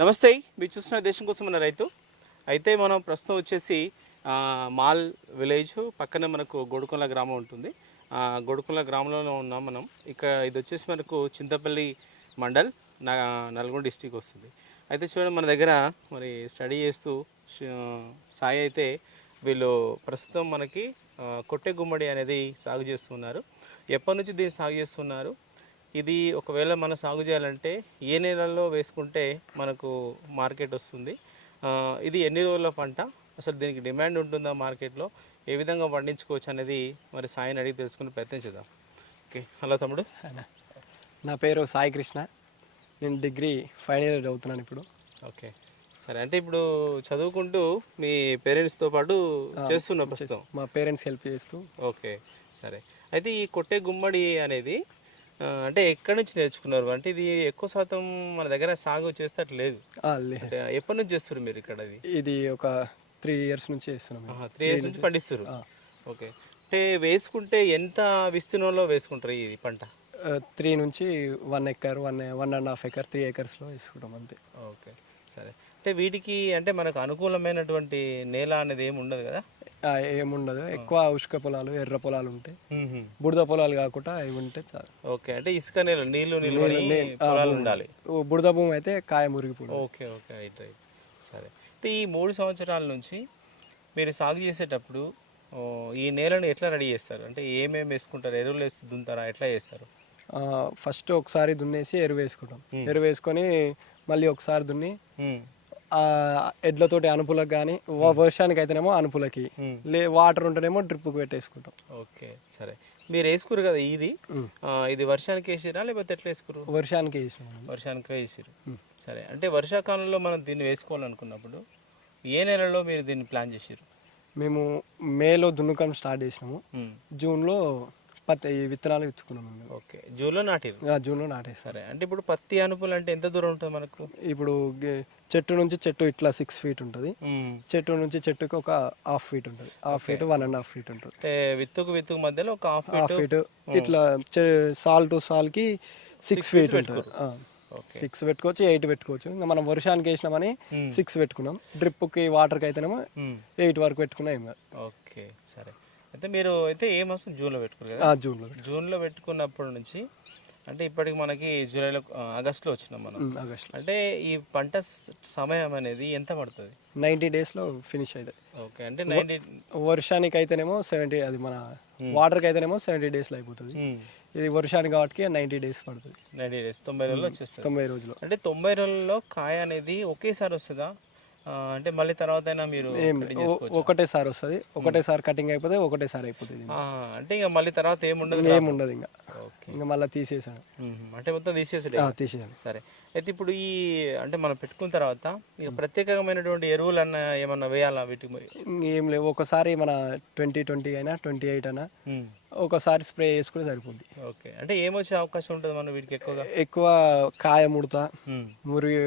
నమస్తే మీరు చూస్తున్న దేశం కోసం మన రైతు. అయితే మనం ప్రస్తుతం వచ్చేసి మాల్ విలేజ్ పక్కనే మనకు గొడుకొండ గ్రామం ఉంటుంది. ఆ, గొడుకొండ గ్రామంలో ఉన్నాం మనం. ఇక ఇది వచ్చేసి మనకు చింతపల్లి మండల్ నా నల్గొండ డిస్టిక్ వస్తుంది. అయితే చూడండి మన దగ్గర మరి స్టడీ చేస్తూ సాయి అయితే వీళ్ళు ప్రస్తుతం మనకి ఆ, కొట్టె గుమ్మడి అనేది సాగు చేస్తున్నారు. ఎప్పటి నుంచి దీన్ని సాగు చేస్తున్నారు? ఇది ఒకవేళ మనం సాగు చేయాలంటే ఏ నెలల్లో వేసుకుంటే మనకు మార్కెట్ వస్తుంది? ఇది ఎన్ని రోజుల పంట? అసలు దీనికి డిమాండ్ ఉంటుందా మార్కెట్లో? ఏ విధంగా పండించుకోవచ్చు అనేది మరి సాయిని అడిగి తెలుసుకుని ప్రయత్నం చేద్దాం. ఓకే హలో తమ్ముడు. నా పేరు సాయి కృష్ణ. నేను డిగ్రీ ఫైనల్ ఇయర్ చదువుతున్నాను ఇప్పుడు. ఓకే సరే. అంటే ఇప్పుడు చదువుకుంటూ మీ పేరెంట్స్తో పాటు చేస్తున్నా ప్రస్తుతం? మా పేరెంట్స్ హెల్ప్ చేస్తూ. ఓకే సరే. అయితే ఈ కొట్టే గుమ్మడి అనేది అంటే ఎక్కడి నుంచి నేర్చుకున్నారు? అంటే ఇది ఎక్కువ శాతం మన దగ్గర సాగు చేస్తే లేదు. ఎప్పటి నుంచి చేస్తారు మీరు ఇక్కడ ఇది ఒక త్రీ ఇయర్స్ నుంచి చేస్తున్నాం. త్రీ ఇయర్స్ నుంచి పండిస్తారు. ఓకే. అంటే వేసుకుంటే ఎంత విస్తీర్ణంలో వేసుకుంటారు ఈ పంట? త్రీ నుంచి one acre one one and half acre three ఎకర్స్లో వేసుకుంటాం అంతే. ఓకే సరే. అంటే వీటికి అంటే మనకు అనుకూలమైనటువంటి నేల అనేది ఏమి ఉండదు కదా? ఏముండదు. ఎక్కువ ఉష్క పొలాలు ఎర్ర పొలాలు ఉంటాయి బురద పొలాలు కాకుండా ఇవి ఉంటే చాలు. ఓకే. అంటే ఇసుక నేల నీళ్ళు పొలాలు ఉండాలి. బురద భూమి అయితే కాయ మురిగిపోవడం ఓకే ఓకే. Right right. సరే. అయితే ఈ మూడు సంవత్సరాల నుంచి మీరు సాగు చేసేటప్పుడు ఈ నేలను ఎట్లా రెడీ చేస్తారు? అంటే ఏమేమి వేసుకుంటారు? ఎరువులు వేసి దున్నుతారా? ఎట్లా చేస్తారు? ఫస్ట్ ఒకసారి దున్నేసి ఎరువు వేసుకుంటాం. ఎరువు వేసుకొని మళ్ళీ ఒకసారి దున్ని ఎడ్లతోటి అనుపులకు కానీ వర్షానికి అయితేనేమో అనుపులకి. మ్మ్. లే వాటర్ ఉంటేనేమో డ్రిప్కి పెట్టేసుకుంటాం. ఓకే సరే. మీరు వేసుకురు కదా ఇది. ఆ, ఇది వర్షానికి వేసిరా లేకపోతే ఎట్లా వేసుకురు? వర్షానికి వేసినాం. వర్షానికి వేసిరు సరే అంటే వర్షాకాలంలో మనం దీన్ని వేసుకోవాలనుకున్నప్పుడు ఏ నెలలో మీరు దీన్ని ప్లాన్ చేసిరు మేము మేలో దున్నుకం స్టార్ట్ చేసినాము. జూన్లో పత్తి ఈ విత్తనాలు విత్తుకున్నాము మేము. ఓకే. జూన్లో నాటిరు? ఆ, జూన్లో నాటేస్తాం సరే. అంటే ఇప్పుడు పత్తి అనుపులు అంటే ఎంత దూరం ఉంటుంది మనకు? ఇప్పుడు గే- చెట్టు నుంచి చెట్టు ఇట్లా సిక్స్ ఫీట్ ఉంటుంది. మ్మ్. చెట్టు నుంచి చెట్టుకి ఒక హాఫ్ ఫీట్ ఉంటుంది. Half feet one and half feet ఉంటుంది. అంటే విత్తుకు విత్తుకు మధ్యలో ఒక హాఫ్ హాఫ్ ఫీట్ ఫీట్ ఇట్లా సాల్ టు సాల్కి సిక్స్ ఫీట్ ఉంటుంది. ఓకే. సిక్స్ పెట్టుకోవచ్చు ఎయిట్ పెట్టుకోవచ్చు. ఇంకా మనం వర్షానికి వేసినామని. సిక్స్ పెట్టుకున్నాం. డ్రిప్కి వాటర్కి అయితేనేమో మ్మ్. ఎయిట్ వరకు పెట్టుకున్నాం కాదు ఓకే. సరే. అయితే మీరు అయితే ఏ మాసం జూన్లో పెట్టుకున్నారు కదా? జూన్లో జూన్లో పెట్టుకున్నప్పటి నుంచి అంటే ఇప్పటికి మనకి జూలైలో ఆగస్టులో వచ్చినాం మనం. మ్, ఆగస్ట్లో. అంటే ఈ పంట సమయం అనేది ఎంత పడుతుంది? నైంటీ డేస్లో ఫినిష్ అవుతుంది ఓకే అంటే నైన్టీ వర్షానికి అయితేనేమో సెవెంటీ అది మన వాటర్కి అయితేనేమో సెవెంటీ డేస్లో అయిపోతుంది. ఇది వర్షానికి కాబట్టి నైంటీ డేస్ పడుతుంది. నైన్టీ డేస్ తొంభై రోజులు వచ్చేస్తుంది. తొంభై రోజులు అంటే తొంభై రోజుల్లో కాయ అనేది ఒకేసారి వస్తుందా? అంటే మళ్ళీ తర్వాత అయినా మీరు? ఒకటేసారి వస్తుంది. ఒకటేసారి కటింగ్ అయిపోతే ఒకటేసారి అయిపోతుంది. అంటే ఇంకా మళ్ళీ తర్వాత ఏముండదు ఏం ఉండదు ఇంకా. ఇంకా మళ్ళీ తీసేసాను. అంటే మొత్తం తీసేసాడు? తీసేయాలి సరే. అయితే ఇప్పుడు ఈ అంటే మనం పెట్టుకున్న తర్వాత ఇక ప్రత్యేకమైనటువంటి ఎరువులు అన్న ఏమన్నా వేయాలా వీటికి? ఏం లేవు. ఒకసారి మన ట్వంటీ ట్వంటీ అయినా ట్వంటీ ఎయిట్ అయినా. ఒకసారి స్ప్రే చేసుకుని సరిపోద్ది. ఓకే. అంటే ఏమొచ్చే అవకాశం ఉంటుంది మనం వీటికి ఎక్కువగా? ఎక్కువ కాయ ముడత. మురిగి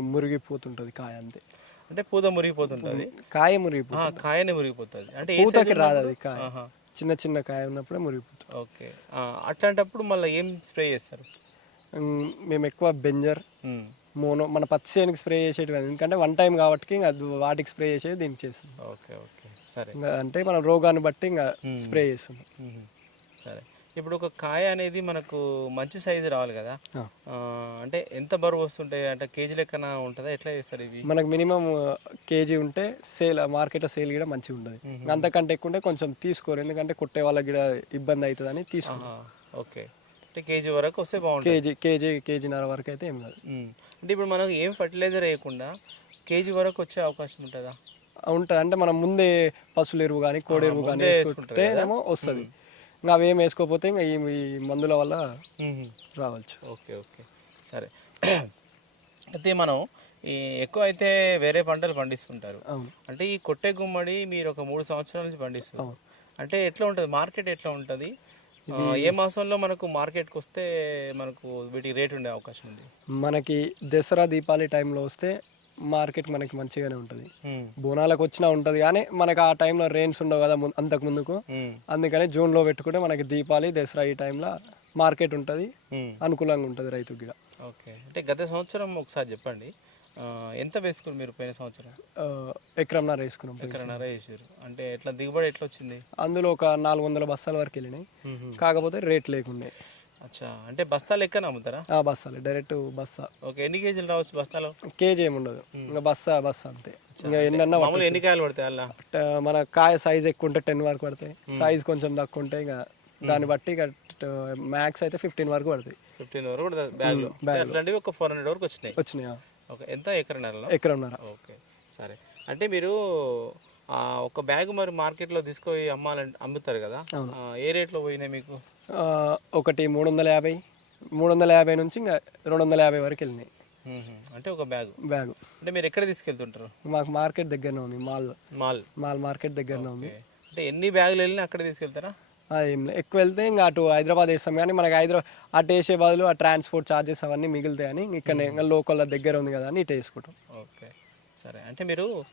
మురిగిపోతుంటుంది కాయ అంతే. అంటే పూత మురిగిపోతుంటుంది? కాయ మురిగిపో ఆ, కాయనే మురిగిపోతుంది. అంటే పూతకి రాదు? అది కాయ. చిన్న చిన్న కాయ ఉన్నప్పుడే మురిగిపోతుంది ఓకే. అట్లాంటప్పుడు మళ్ళీ ఏం స్ప్రే చేస్తారు? మేము ఎక్కువ బెంజర్. మోనో మన పచ్చి చేనుకి స్ప్రే కాదు. ఎందుకంటే వన్ టైం కాబట్టి ఇంకా వాటికి స్ప్రే చేసేది దీనికి చేస్తుంది ఓకే ఓకే. సరే. ఇంకా అంటే మన రోగాన్ని బట్టి ఇంకా స్ప్రే మ్మ్. సరే. ఇప్పుడు ఒక కాయ అనేది మనకు మంచి సైజు రావాలి కదా. అంటే ఎంత బరువు వస్తుంటాయి అంటే కేజీ లెక్కన ఉంటుందా? ఎట్లా చేస్తారు ఇవి మనకు మినిమం కేజీ ఉంటే సేల్ మార్కెట్లో సేల్ కూడా మంచిగా ఉంటుంది అంతకంటే ఎక్కువ ఉంటే కొంచెం తీసుకోరు. ఎందుకంటే కుట్టే వాళ్ళకి కూడా ఇబ్బంది అవుతుందని తీసుకో ఆహా, ఓకే. అంటే కేజీ వరకు వస్తే బాగుంటుంది. కేజీ కేజీ కేజీన్నర వరకు అయితే ఏం కాదు. అంటే ఇప్పుడు మనకు ఏం ఫర్టిలైజర్ వేయకుండా కేజీ వరకు వచ్చే అవకాశం ఉంటుందా? ఉంటుంది. అంటే మనం ముందే పశువుల ఎరువు కానీ కోడి ఎరువు కానీ వేసుకుంటే ఏమో వస్తుంది. ఇంకా అవి ఏం వేసుకోకపోతే ఇంకా ఈ ఈ మందుల వల్ల. రావచ్చు. Okay okay. సరే. అయితే మనం ఈ ఎక్కువ అయితే వేరే పంటలు పండిస్తుంటారు. అంటే ఈ కొట్టే గుమ్మడి మీరు ఒక మూడు సంవత్సరాల నుంచి పండిస్తున్నారు. అంటే ఎట్లా ఉంటుంది? మార్కెట్ ఎట్లా ఉంటుంది? ఏ మాసంలో మనకు మార్కెట్కి వస్తే మనకు వీటికి రేట్ ఉండే అవకాశం ఉంది? మనకి దసరా దీపావళి టైంలో వస్తే మార్కెట్ మనకి మంచిగానే ఉంటుంది. బోనాలకు వచ్చినా ఉంటుంది కానీ మనకి ఆ టైంలో రెయిన్స్ ఉండవు కదా అంతకు ముందుకు అందుకని జూన్లో పెట్టుకుంటే మనకి దీపావళి దసరా ఈ టైంలో మార్కెట్ ఉంటుంది అనుకూలంగా ఉంటుంది రైతుకి కూడా. ఓకే. అంటే గత సంవత్సరం ఒకసారి చెప్పండి. ఎంత వేసుకున్నారు మీరు పోయిన సంవత్సరం? ఎకరంన్నర వేసుకున్నాం ఎకరన్నర వేసారు అంటే ఎట్లా దిగుబడి ఎట్లా వచ్చింది? అందులో ఒక నాలుగు వందల బస్తాల వరకు వెళ్ళినాయి. కాకపోతే రేట్ లేకుండే. అచ్చా అంటే బస్తాలు ఎక్కడ అమ్ముతారా? ఆ బస్తాలు డైరెక్ట్ బస్సా. ఓకే ఎన్ని కేజీలు రావచ్చు బస్తాలో? కేజీ ఏమి ఉండదు ఇంకా బస్సా బస్సా అంతే. ఇంకా ఎన్నన్నా మామూలు ఎన్ని కాయలు పడతాయి అలా? మన కాయ సైజ్ ఎక్కువ ఉంటే టెన్ వరకు పడతాయి. సైజ్ కొంచెం తక్కువ ఉంటే ఇక దాన్ని బట్టి ఇక మ్యాక్స్ అయితే ఫిఫ్టీన్ వరకు పడతాయి. ఫిఫ్టీన్ వరకు కూడా బ్యాగ్లో అట్లాంటివి ఒక ఫోర్ హండ్రెడ్ వరకు వచ్చినాయి. వచ్చినాయి. ఓకే ఎంత ఎకరన్నరలో? ఎకరంన్నర. ఓకే సరే. అంటే మీరు ఒక బ్యాగ్ మరి మార్కెట్లో తీసుకొని అమ్మాలంటే అమ్ముతారు కదా? ఏ రేట్లో పోయినాయి మీకు? ఒకటి మూడు వందల యాభై మూడు వందల యాభై నుంచి ఇంకా రెండు వందల యాభై వరకు వెళ్ళినాయి. అంటే ఒక బ్యాగ్? బ్యాగ్. అంటే మీరు ఎక్కడ తీసుకెళ్తుంటారు? మాకు మార్కెట్ దగ్గరనే ఉంది మాల్. మాల్. మాల్ మార్కెట్ దగ్గరనే ఉంది. అంటే ఎన్ని బ్యాగులు వెళ్ళినా అక్కడ తీసుకెళ్తారా? ఏం. ఎక్కువ వెళ్తే ఇంకా అటు హైదరాబాద్ వేస్తాం కానీ మనకి హైదరాబాద్ అటు వేసే బదులు ఆ ట్రాన్స్పోర్ట్ ఛార్జెస్ అవన్నీ మిగులుతాయని ఇక్కడ ఇంకా లోకల్ దగ్గర ఉంది కదా అని ఇటు వేసుకుంటాం. ఓకే. సరే. అంటే మీరు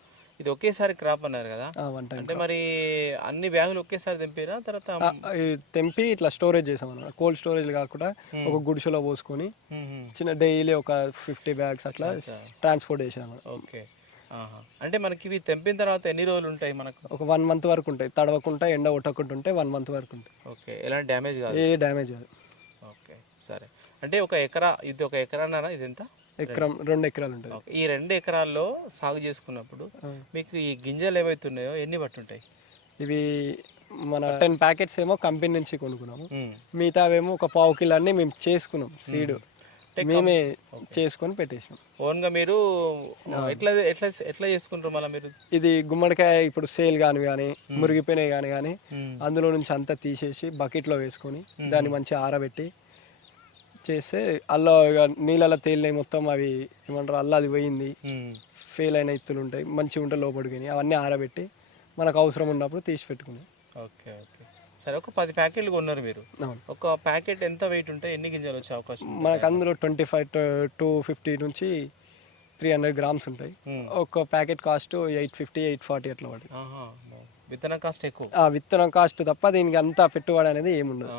ఇది ఒకేసారి క్రాప్ అన్నారు కదా? అంటే మరి అన్ని బ్యాగులు ఒకేసారి తెంపారా? తర్వాత తెంపి ఇట్లా స్టోరేజ్ చేసాం అన్నమాట కోల్డ్ స్టోరేజ్ కాకుండా ఒక గుడిసెలో పోసుకొని. చిన్న డైలీ ఒక ఫిఫ్టీ బ్యాగ్స్ అట్లా ట్రాన్స్పోర్ట్ చేసాను ఓకే. అంటే మనకి ఇవి తెంపిన తర్వాత ఎన్ని రోజులు ఉంటాయి మనకు? ఒక వన్ మంత్ వరకు ఉంటాయి. తడవకుండా ఎండ కొట్టకుండా ఉంటే వన్ మంత్ వరకు ఉంటాయి. ఓకే. ఎలాంటి డ్యామేజ్ కాదు. ఏ డ్యామేజ్ కాదు. ఓకే. సరే. అంటే ఒక ఎకరా ఇది ఒక ఎకరాన్నారా ఇది ఎంత ఎకరం రెండు ఎకరాలు ఉంటుంది. ఓకే. ఈ రెండు ఎకరాల్లో సాగు చేసుకున్నప్పుడు మీకు ఈ గింజలు ఏవైతే ఉన్నాయో ఎన్ని పట్టుంటాయి? ఇవి మన టెన్ ప్యాకెట్స్ ఏమో కంపెనీ నుంచి కొనుక్కున్నాము. మిగతావేమో ఒక పావు కిలో అన్ని మేము చేసుకున్నాం సీడ్. మేమే చేసుకొని పెట్టేసినాం. ఓన్గా మీరు ఎట్లా ఎట్లా ఎట్లా చేసుకుంటారు మళ్ళీ మీరు? ఇది గుమ్మడికాయ ఇప్పుడు సేల్ కాని కానీ మురిగిపోయినాయి కానీ కానీ. అందులో నుంచి అంతా తీసేసి బకెట్లో వేసుకొని దాన్ని మంచిగా ఆరబెట్టి చేస్తే అల్లా నీళ్ళలో తేలినాయి మొత్తం అవి ఏమంటారు అల్లా అది పోయింది. ఫెయిల్ అయిన ఇత్తులు ఉంటాయి మంచిగా ఉంటే లోపలికి అవన్నీ ఆరబెట్టి మనకు అవసరం ఉన్నప్పుడు తీసి పెట్టుకున్నాం. Okay okay. సరే ఒక పది ప్యాకెట్లు కొన్నారు మీరు. ఒక ప్యాకెట్ ఎంత వెయిట్ ఉంటే ఎన్ని గింజలు వచ్చే అవకాశం? మనకు అందులో ట్వంటీ ఫైవ్ టూ ఫిఫ్టీ నుంచి త్రీ హండ్రెడ్ గ్రామ్స్ ఉంటాయి. ఒక packet cost eight fifty eight forty అట్లా పడుతుంది. ఆహా. విత్తనం కాస్ట్ ఎక్కువ. విత్తనం కాస్ట్ తప్ప దీనికి అంతా పెట్టుబడి అనేది ఏముండదు.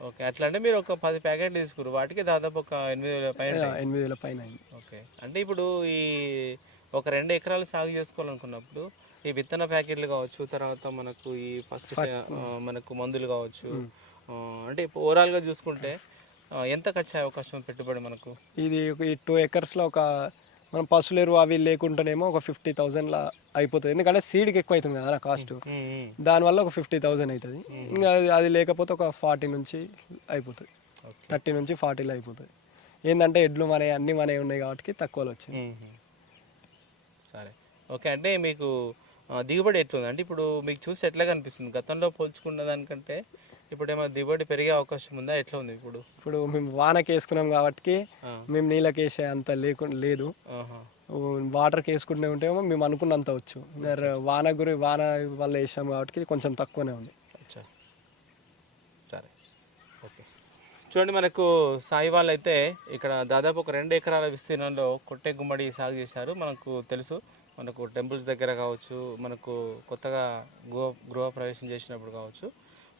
ఓకే అట్లా అంటే మీరు ఒక పది ప్యాకెట్లు తీసుకురు వాటికి దాదాపు ఒక ఎనిమిది వేల పైన ఎనిమిది వేల పైన ఓకే అంటే ఇప్పుడు ఈ ఒక రెండు ఎకరాలు సాగు చేసుకోవాలనుకున్నప్పుడు ఈ విత్తన ప్యాకెట్లు కావచ్చు తర్వాత మనకు ఈ ఫస్ట్ మనకు మందులు కావచ్చు అంటే ఓవరాల్గా చూసుకుంటే ఎంత ఖర్చు అవకాశం పెట్టుబడి మనకు? ఇది ఈ టూ ఎకర్స్లో ఒక మనం పశువులు ఎరువు అవి లేకుంటేనేమో ఒక ఫిఫ్టీ థౌజండ్లా అయిపోతుంది. ఎందుకంటే సీడ్కి ఎక్కువ అవుతుంది కదా కాస్ట్. దానివల్ల ఒక ఫిఫ్టీ థౌజండ్ అవుతుంది ఇంకా అది- లేకపోతే ఒక ఫార్టీ నుంచి అయిపోతుంది. థర్టీ నుంచి ఫార్టీలో అయిపోతుంది. ఏంటంటే ఎడ్లు మన అన్ని మనవి ఉన్నాయి కాబట్టి తక్కువలో వచ్చింది. సరే. ఓకే అంటే మీకు దిగుబడి ఎట్లుంది? అంటే ఇప్పుడు మీకు చూసి ఎట్లా కనిపిస్తుంది? గతంలో పోల్చుకున్న దానికంటే ఇప్పుడు ఏమైనా దిగుబడి పెరిగే అవకాశం ఉందా? ఎట్లా ఉంది ఇప్పుడు? ఇప్పుడు మేము వానకి వేసుకున్నాం కాబట్టి. మేము నీళ్ళకి వేసే అంత లేకుండా లేదు. వాటర్కి వేసుకుంటే ఉంటేమో మేము అనుకున్నంత వచ్చు. వాన గురి వాన వల్ల వేసాం కాబట్టి కొంచెం తక్కువనే ఉంది. సరే. ఓకే. చూడండి మనకు సాయి వాళ్ళు అయితే ఇక్కడ దాదాపు ఒక రెండు ఎకరాల విస్తీర్ణంలో కొట్టే గుమ్మడి సాగు చేశారు. మనకు తెలుసు. మనకు టెంపుల్స్ దగ్గర కావచ్చు మనకు కొత్తగా గృహ గృహ ప్రవేశం చేసినప్పుడు కావచ్చు.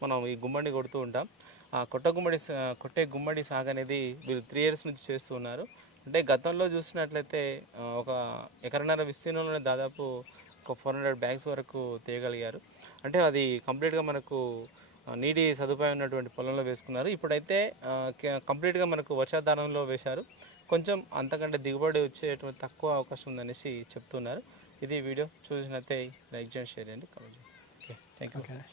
మనం ఈ గుమ్మడి కొడుతూ ఉంటాం. ఆ కొట్ట గుమ్మడి సా- కొట్టే గుమ్మడి సాగు అనేది వీళ్ళు త్రీ ఇయర్స్ నుంచి చేస్తూ ఉన్నారు. అంటే గతంలో చూసినట్లయితే ఒక ఎకరన్నర విస్తీర్ణంలోనే దాదాపు ఒక ఫోర్ హండ్రెడ్ బ్యాగ్స్ వరకు తీయగలిగారు. అంటే అది కంప్లీట్గా మనకు నీటి సదుపాయం ఉన్నటువంటి పొలంలో వేసుకున్నారు. ఇప్పుడైతే కంప్లీట్గా మనకు వర్షాధారంలో వేశారు. కొంచెం అంతకంటే దిగుబడి వచ్చేటువంటి తక్కువ అవకాశం ఉందనేసి చెప్తున్నారు. ఇది వీడియో చూసినట్టే లైక్ చేయండి షేర్ చేయండి కామెంట్ చేయండి. Okay thank you